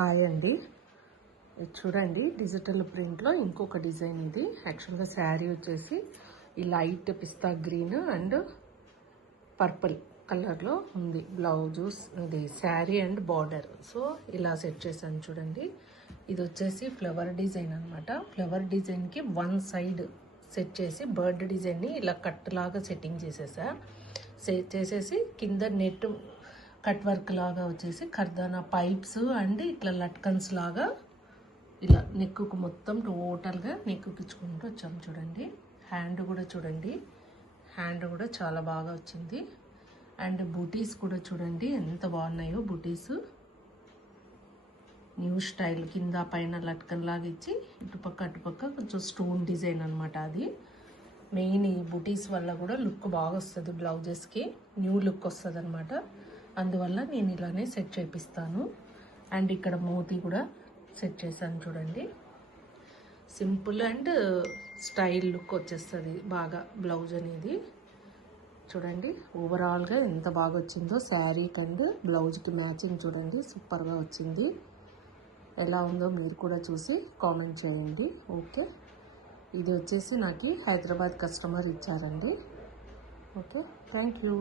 Hi అండి, ఇది చూడండి డిజిటల్ ప్రింట్లో ఇంకొక డిజైన్. ఇది యాక్చువల్గా శారీ వచ్చేసి ఈ light pista green and purple కలర్లో ఉంది. బ్లౌజు ఇది శారీ అండ్ బార్డర్. సో ఇలా సెట్ చేశాను చూడండి. ఇది వచ్చేసి ఫ్లవర్ డిజైన్ అనమాట. ఫ్లవర్ డిజైన్కి వన్ సైడ్ సెట్ చేసి బర్డ్ డిజైన్ని ఇలా కట్ లాగా సెట్టింగ్ చేసేసి కింద నెట్ కట్ వర్క్ లాగా వచ్చేసి కర్దానా పైప్స్ అండ్ ఇట్లా లట్కన్స్ లాగా ఇలా నెక్కుకు మొత్తం టోటల్గా నెక్కుకిచ్చుకుంటూ వచ్చాము చూడండి. హ్యాండ్ కూడా చూడండి, హ్యాండ్ కూడా చాలా బాగా వచ్చింది. అండ్ బూటీస్ కూడా చూడండి ఎంత బాగున్నాయో. బూటీస్ న్యూ స్టైల్, కింద పైన లట్కన్ లాగా ఇచ్చి అటుపక్క కొంచెం స్టోన్ డిజైన్ అనమాట. అది మెయిన్ ఈ బూటీస్ వల్ల కూడా లుక్ బాగా వస్తుంది, బ్లౌజెస్కి న్యూ లుక్ వస్తుంది అనమాట. అందువల్ల నేను ఇలానే సెట్ చేపిస్తాను. అండ్ ఇక్కడ మోతీ కూడా సెట్ చేశాను చూడండి. సింపుల్ అండ్ స్టైల్ లుక్ వచ్చేస్తుంది బాగా బ్లౌజ్ అనేది. చూడండి ఓవరాల్గా ఎంత బాగా వచ్చిందో. శారీకి అండ్ బ్లౌజ్కి మ్యాచింగ్ చూడండి, సూపర్గా వచ్చింది. ఎలా ఉందో మీరు కూడా చూసి కామెంట్ చేయండి. ఓకే, ఇది వచ్చేసి నాకు హైదరాబాద్ కస్టమర్ ఇచ్చారండి. Okay, thank you.